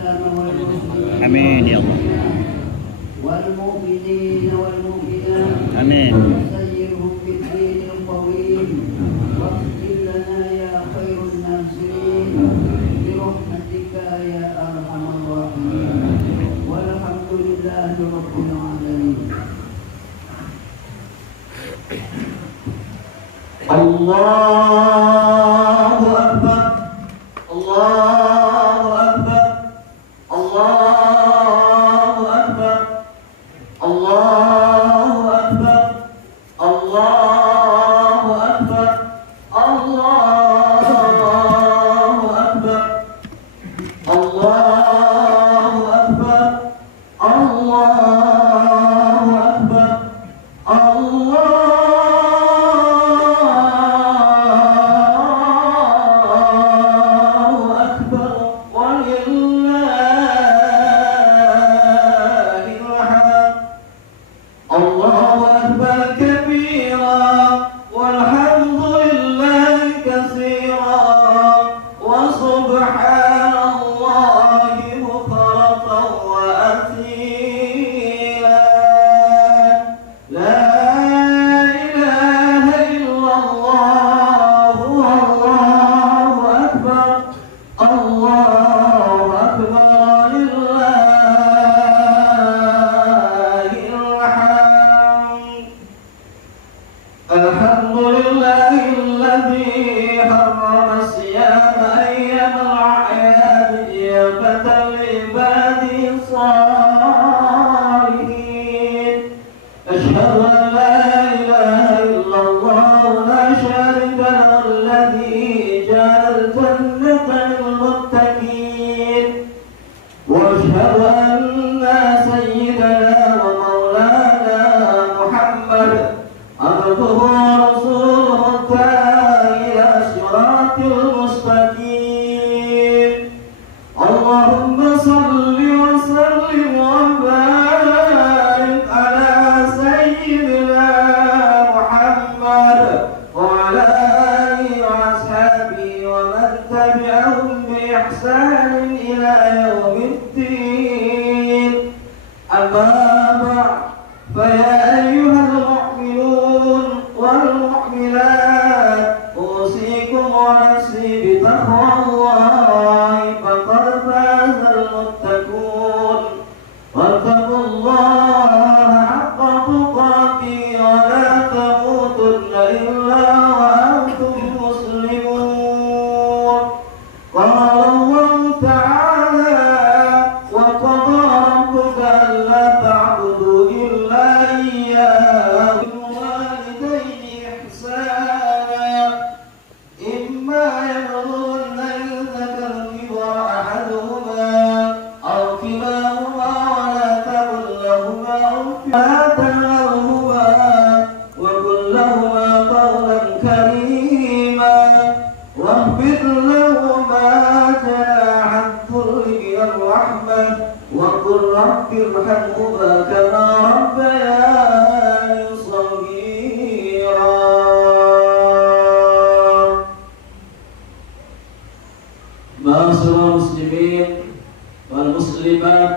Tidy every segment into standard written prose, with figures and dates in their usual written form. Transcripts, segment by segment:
الإسلام والمسلمين آمين يا الله. والمؤمنين والمؤمنات آمين. وسيرهم بالدين القويم واغفر لنا يا خير الناصرين برحمتك يا أرحم الراحمين والحمد لله رب العالمين. الله أكبر الله أكبر الله أكبر الله أكبر الله أكبر الله أكبر الله أكبر الله أكبر الله أكبر ولله الحمد. الله أكبر كبيرا والحمد لله كثيرا وسبحان الله بكرة وأصيلا. لا إله إلا الله والله أكبر. الله أكبر لله الحمد. الحمد لله الذي حرم الصيام أيام الأعياد نيابة لعباده الصالحين. أشهد أن لا إله إلا الله لا شريك له الذي جعل الجنة للمتقين. وأشهد أن سيدنا ومولانا محمد عبده ورسوله الداعي إلى صراط المستقيم. اللهم صل وسلم وبارك على سيدنا محمد وعلى آله وأصحابه ومن تبعهم بإحسان إلى يوم الدين. أما بعد فيا أيها المؤمنون والمؤمنات أوصيكم ونفسي بتقوى الله فقد فاز المتقون. واتقوا الله حق تقاته ولا تموتن إلا وأنتم مسلمون. قال الله تعالى وقضى ربك ألا تعبدوا إلا إياه وبالوالدين إحسانا إما يبلغن عندك الكبر أحدهما أو كلاهما ولا تقل لهما أف ولا تنهرهما وقل لهما قولا كريما واخفض لهما جناح الذل من الرحمة وقل رب ارحمهما كما ربياني صغيرا. معاشر المسلمين والمسلمات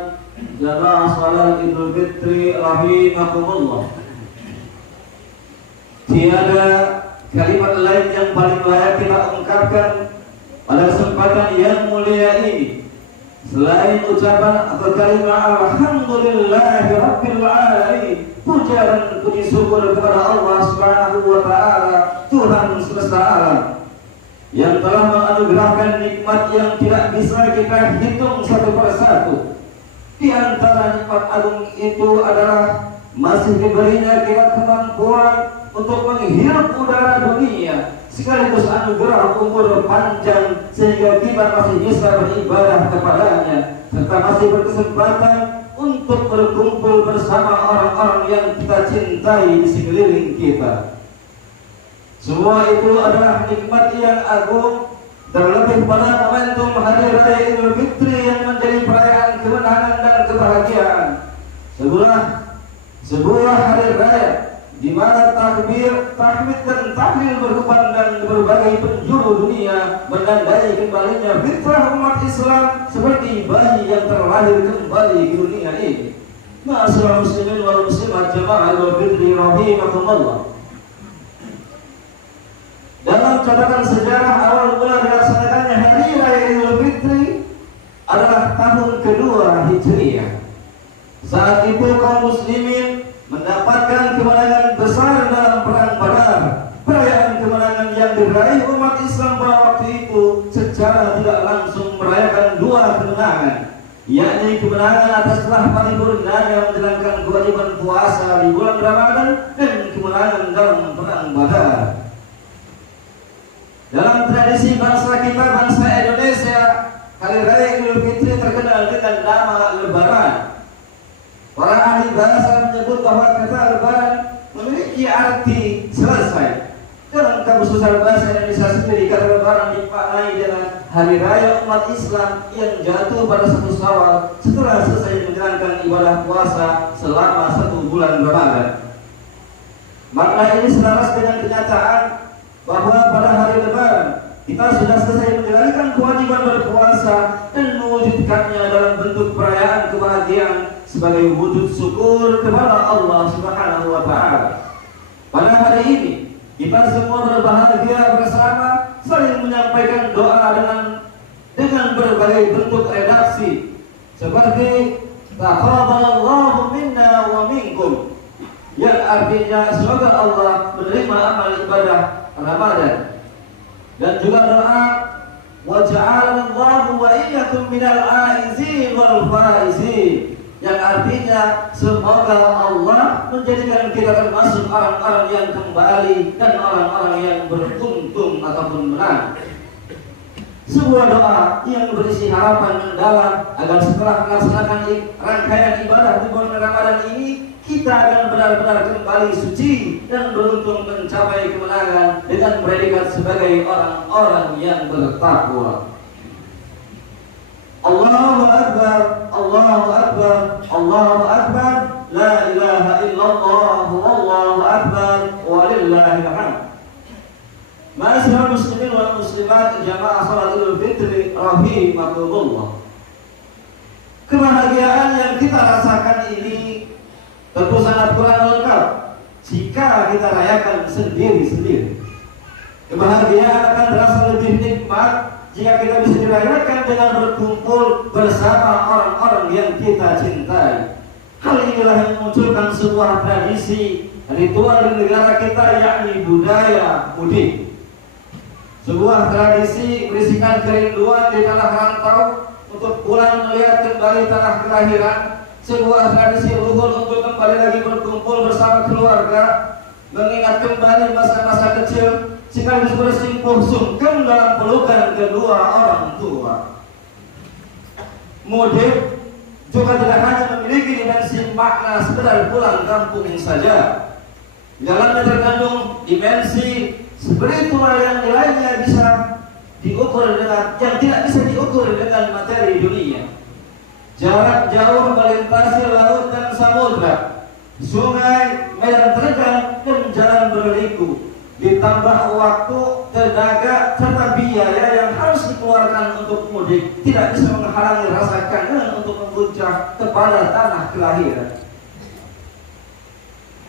جماعة صلاة Idul Fitri rahimakumullah. Tiada kalimat lain yang paling layak kita ungkapkan pada kesempatan yang mulia ini selain ucapan atau kalimat alhamdulillahi rabbil alamin, puja dan puji syukur kepada Allah Subhanahu wa taala, Tuhan semesta alam yang telah menganugerahkan nikmat yang tidak bisa kita hitung satu persatu. Di antara nikmat agung itu adalah masih diberinya kita kemampuan untuk menghirup udara dunia, sekaligus anugerah umur panjang sehingga kita masih bisa beribadah kepadanya, serta masih berkesempatan untuk berkumpul bersama orang-orang yang kita cintai di sekeliling kita. Semua itu adalah nikmat yang agung, terlebih pada momentum Hari Raya Idul Fitri yang menjadi perayaan kemenangan dan kebahagiaan. Sebuah hari raya di mana takbir, tahmid dan tahlil berkumandang di berbagai penjuru dunia menandai kembalinya fitrah umat Islam seperti bayi yang terlahir kembali ke dunia ini. Ma'asyiral muslimin wal muslimat jamaah Idul Fitri rahimakumullah. Dalam catatan sejarah awal mula dilaksanakannya hari raya Idul Fitri adalah tahun kedua Hijriah. Saat itu kaum muslimin mendapatkan kemenangan besar dalam perang Badar. Perayaan kemenangan yang diraih umat Islam pada waktu itu secara tidak langsung merayakan dua kemenangan, yakni kemenangan ataslah paripurnanya menjalankan kewajiban puasa di bulan Ramadan dan kemenangan dalam perang Badar. Dalam tradisi bangsa kita, bangsa Indonesia, hari raya Idul Fitri terkenal dengan nama Lebaran. Para ahli bahasa menyebut bahwa kata Lebaran memiliki arti selesai. Dalam kamus besar bahasa Indonesia sendiri, kata Lebaran dimaknai dengan hari raya umat Islam yang jatuh pada 1 Syawal setelah selesai menjalankan ibadah puasa selama 1 bulan Ramadan. Makna ini selaras dengan kenyataan bahwa pada hari Lebaran kita sudah selesai menjalankan kewajiban berpuasa dan mewujudkannya dalam bentuk perayaan kebahagiaan sebagai wujud syukur kepada Allah Subhanahu wa taala. Pada hari ini kita semua berbahagia bersama, saling menyampaikan doa dengan berbagai bentuk redaksi seperti taqabbalallahu minna wa minkum, yang artinya semoga Allah menerima amal ibadah Ramadan, dan juga doa wa ja'alallahu wa iyyakum minal aizin wal faizin, yang artinya semoga Allah menjadikan kita termasuk orang-orang yang kembali dan orang-orang yang beruntung ataupun menang. Sebuah doa yang berisi harapan mendalam agar setelah melaksanakan rangkaian ibadah di bulan Ramadan ini, kita akan benar-benar kembali suci dan beruntung mencapai kemenangan dengan predikat sebagai orang-orang yang bertakwa. Allahu Akbar, Allahu Akbar, Allahu Akbar, la ilaha illallah, wallahu akbar, walillahil hamd. Ma'asyiral muslimin wal muslimat jamaah salat Idul Fitri rahimakumullah. Kebahagiaan yang kita rasakan ini tentu sangat kurang lengkap jika kita rayakan sendiri-sendiri. Kebahagiaan akan terasa lebih nikmat jika kita bisa dirayakan dengan berkumpul bersama orang-orang yang kita cintai. Hal inilah yang memunculkan sebuah tradisi ritual di negara kita, yakni budaya mudik. Sebuah tradisi berisikan kerinduan di tanah rantau untuk pulang melihat kembali tanah kelahiran. Sebuah tradisi luhur untuk kembali lagi berkumpul bersama keluarga, mengingat kembali masa-masa kecil, sekaligus bersimpuh sungkem dalam pelukan kedua orang tua. Mudik juga tidak hanya memiliki dimensi makna sekedar pulang kampung saja. Di dalamnya terkandung dimensi spiritual yang nilainya bisa diukur dengan yang tidak bisa diukur dengan materi dunia. Jarak jauh melintasi laut dan samudra, sungai, medan terjal, dan jalan berliku, ditambah waktu, tenaga, serta biaya yang harus dikeluarkan untuk mudik, tidak bisa menghalangi rasa kangen untuk membuncah kepada tanah kelahiran.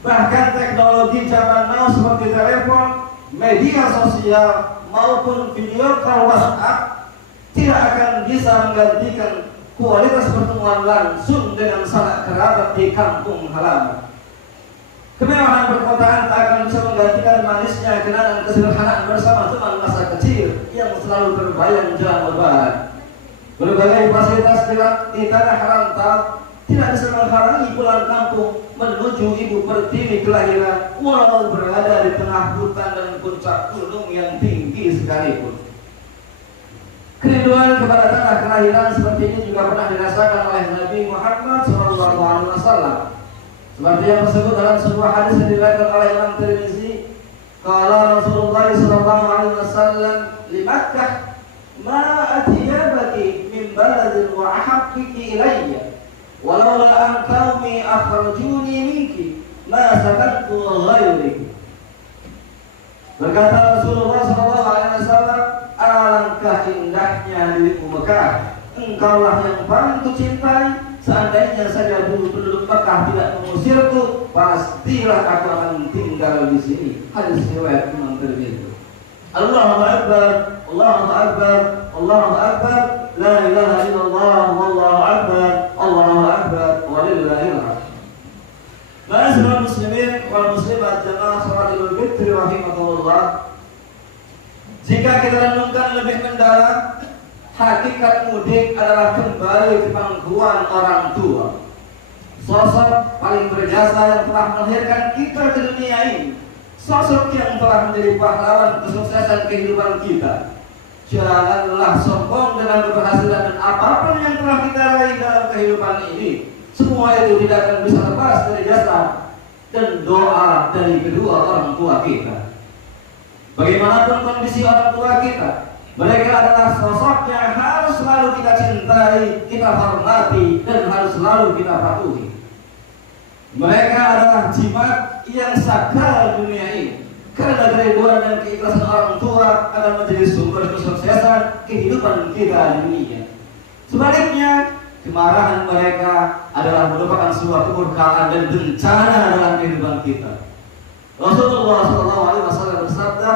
Bahkan teknologi zaman now seperti telepon, media sosial, maupun video call WhatsApp tidak akan bisa menggantikan kualitas pertemuan langsung dengan sanak kerabat di kampung halaman. Kemewahan perkotaan tak akan bisa menggantikan manisnya kenangan kesederhanaan bersama teman masa kecil yang selalu terbayang jelang Lebaran. Berbagai fasilitas di tanah rantau tidak bisa menghalangi pulang kampung menuju ibu pertiwi kelahiran, walau berada di tengah hutan dan puncak gunung yang tinggi sekalipun. Kerinduan kepada tanah kelahiran seperti ini juga pernah dirasakan oleh Nabi Muhammad SAW. Seperti yang tersebut dalam sebuah hadis yang diriwayatkan oleh Imam Tirmizi, qala Rasulullah SAW li Makkah, ma atiyabaki min baladin wa ahabbiki ilayya walau la an qaumi akhrajuni minki ma sakantu ghairi. Berkata Rasulullah SAW, alangkah indahnya dirimu Mekah, engkaulah yang paling kucintai. Seandainya saja dulu penduduk Mekah tidak mengusirku, pastilah aku akan tinggal di sini. Hadis riwayat Imam Tirmidzi. Allahu Akbar, Allahu Akbar, Allahu Akbar, la ilaha illallah, wallahu akbar, Allahu akbar, walillahil hamd. Ma'asyiral muslimin wal muslimat jamaah salat Idul Fitri rahimakumullah. Jika kita renungkan lebih mendalam, hakikat mudik adalah kembali ke pangkuan orang tua. Sosok paling berjasa yang telah melahirkan kita ke dunia ini, sosok yang telah menjadi pahlawan kesuksesan kehidupan kita. Janganlah sombong dengan keberhasilan dan apapun yang telah kita raih dalam kehidupan ini. Semua itu tidak akan bisa lepas dari jasa dan doa dari kedua orang tua kita. Bagaimanapun kondisi orang tua kita, mereka adalah sosok yang harus selalu kita cintai, kita hormati, dan harus selalu kita patuhi. Mereka adalah jimat yang sakral dunia ini, karena keriduan dan keikhlasan orang tua akan menjadi sumber kesuksesan kehidupan kita di dunia. Sebaliknya, kemarahan mereka adalah merupakan sebuah kemurkaan dan bencana dalam kehidupan kita. Rasulullah SAW bersabda,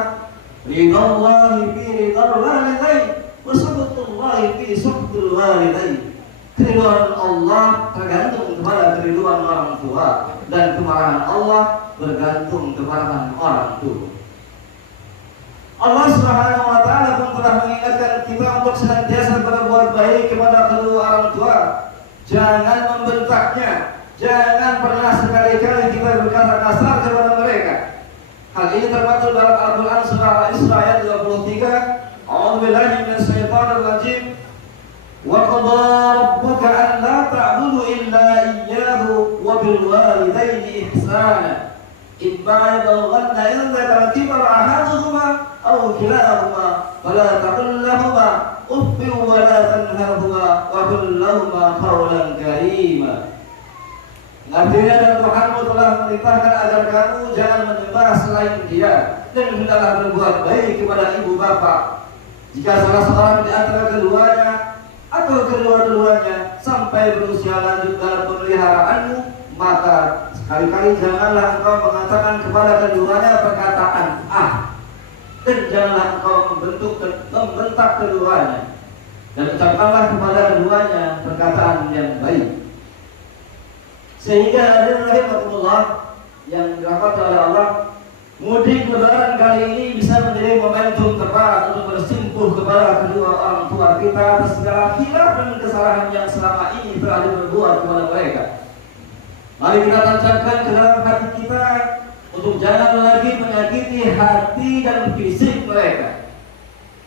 "Ridallahi fi ridal walidain, wa sukhtullahi fi sukhtil walidain." Keriduan Allah tergantung kepada keriduan orang tua, dan kemarahan Allah bergantung kepada orang tua. Allah Subhanahu wa taala pun telah mengingatkan kita untuk senantiasa berbuat baik kepada kedua orang tua. Jangan membentaknya, jangan pernah sekali-kali kita berkata kasar kepada mereka. Hal ini termaktub dalam Al-Qur'an surah Al-Isra ayat 23. A'udzubillahi minasyaitonir rajim. Wa qadha rabbuka an la ta'budu illa iyyahu wa bil walidayni ihsana. Imma yablughanna indaka al-kibara ahaduhuma aw kilahuma fala taqul lahumā uffin wa la tanharhumā wa qul lahumā qawlan karīmā. Artinya, dan Tuhanmu telah memerintahkan agar kamu jangan menyembah selain Dia, dan hendaklah berbuat baik kepada ibu bapa. Jika salah seorang di antara keduanya atau kedua-duanya sampai berusia lanjut dalam pemeliharaanmu, maka sekali-kali janganlah engkau mengatakan kepada keduanya perkataan dan janganlah engkau membentak keduanya, dan ucapkanlah kepada keduanya perkataan yang baik. Sehingga hadirin rahimakumullah yang dirahmati oleh Allah, mudik lebaran kali ini bisa menjadi momentum tepat untuk bersimpuh kepada kedua orang tua kita atas segala khilaf dan kesalahan yang selama ini telah diperbuat kepada mereka. Mari kita tancapkan ke dalam hati kita untuk jangan lagi menyakiti hati dan fisik mereka.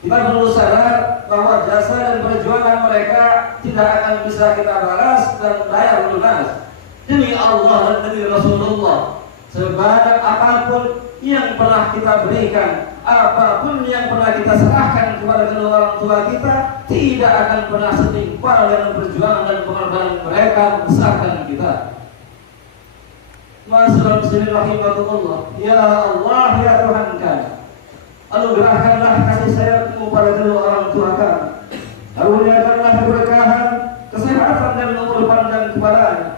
Kita perlu sadar bahwa jasa dan perjuangan mereka tidak akan bisa kita balas dan bayar lunas. Demi Allah dan demi Rasulullah, sebanyak apapun yang pernah kita berikan, apapun yang pernah kita serahkan kepada kedua orang tua kita, tidak akan pernah setimpal dengan perjuangan dan pengorbanan mereka membesarkan kita. Ma'asyiral muslimin rahimakumullah. Ya Allah, ya Tuhan kami, anugerahkanlah kasih sayang-Mu pada kedua orang tua kami. Karuniakanlah keberkahan, kesehatan dan umur panjang kepadanya.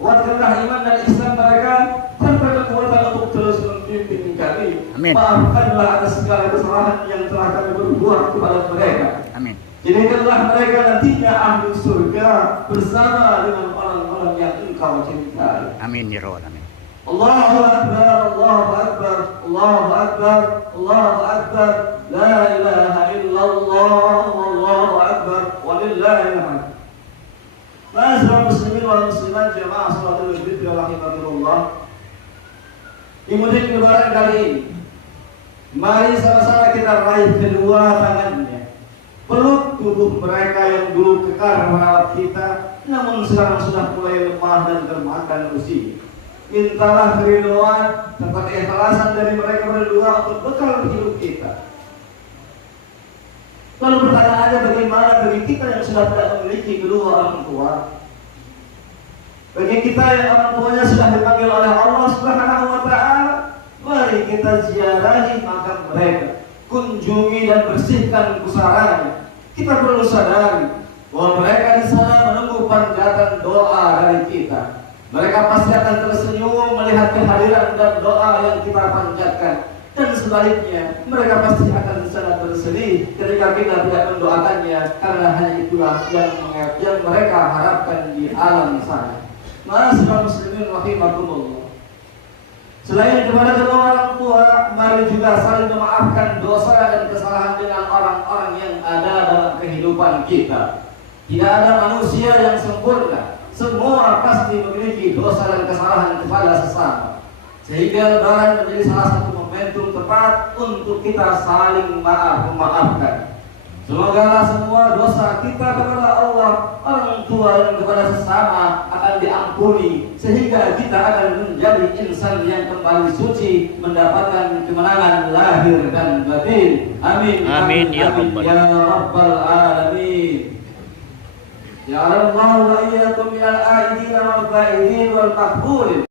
Kuatkanlah iman dan Islam mereka, serta kekuatan untuk terus membimbing kami. Amin. Maafkanlah atas segala kesalahan yang telah kami berbuat kepada mereka. Amin. Jadikanlah mereka nantinya ahli surga bersama dengan orang-orang yang Engkau cintai. Amin ya Rabbal alamin. Allahu Akbar, Allahu Akbar, Allahu Akbar, Allahu Akbar, la ilaha illallah, Allahu Akbar, walillahil hamd. Ma'asyiral muslimin wal muslimat jamaah salat Idul Fitri rahimakumullah. Di mudik lebaran kali ini, mari sama-sama kita raih kedua tangannya, peluk tubuh mereka yang dulu kekar merawat kita, namun sekarang sudah mulai lemah dan termakan usia. Mintalah keridhaan serta keikhlasan dari mereka berdua untuk bekal hidup kita. Lalu pertanyaannya, bagaimana bagi kita yang sudah tidak memiliki kedua orang tua? Bagi kita yang orang tuanya sudah dipanggil oleh Allah Subhanahu wa taala, mari kita ziarahi makam mereka, kunjungi dan bersihkan pusaranya. Kita perlu sadari bahwa mereka di sana menunggu panjatan doa dari kita. Mereka pasti akan tersenyum melihat kehadiran dan doa yang kita panjatkan. Dan sebaliknya, mereka pasti akan sangat bersedih ketika kita tidak mendoakannya, karena hanya itulah yang mereka harapkan di alam sana. Ma'asyiral muslimin rahimakumullah. Selain kepada kedua orang tua, mari juga saling memaafkan dosa dan kesalahan dengan orang-orang yang ada dalam kehidupan kita. Tidak ada manusia yang sempurna. Semua pasti memiliki dosa dan kesalahan kepada sesama. Sehingga Lebaran menjadi salah satu momentum tepat untuk kita saling memaafkan. Semoga semua dosa kita kepada Allah, orang tua dan kepada sesama akan diampuni, sehingga kita akan menjadi insan yang kembali suci, mendapatkan kemenangan lahir dan batin. Amin. Amin ya Rabbal Alamin. Ya Allah wa iyyakum ya al-aidin wal faidin wal maqbulin.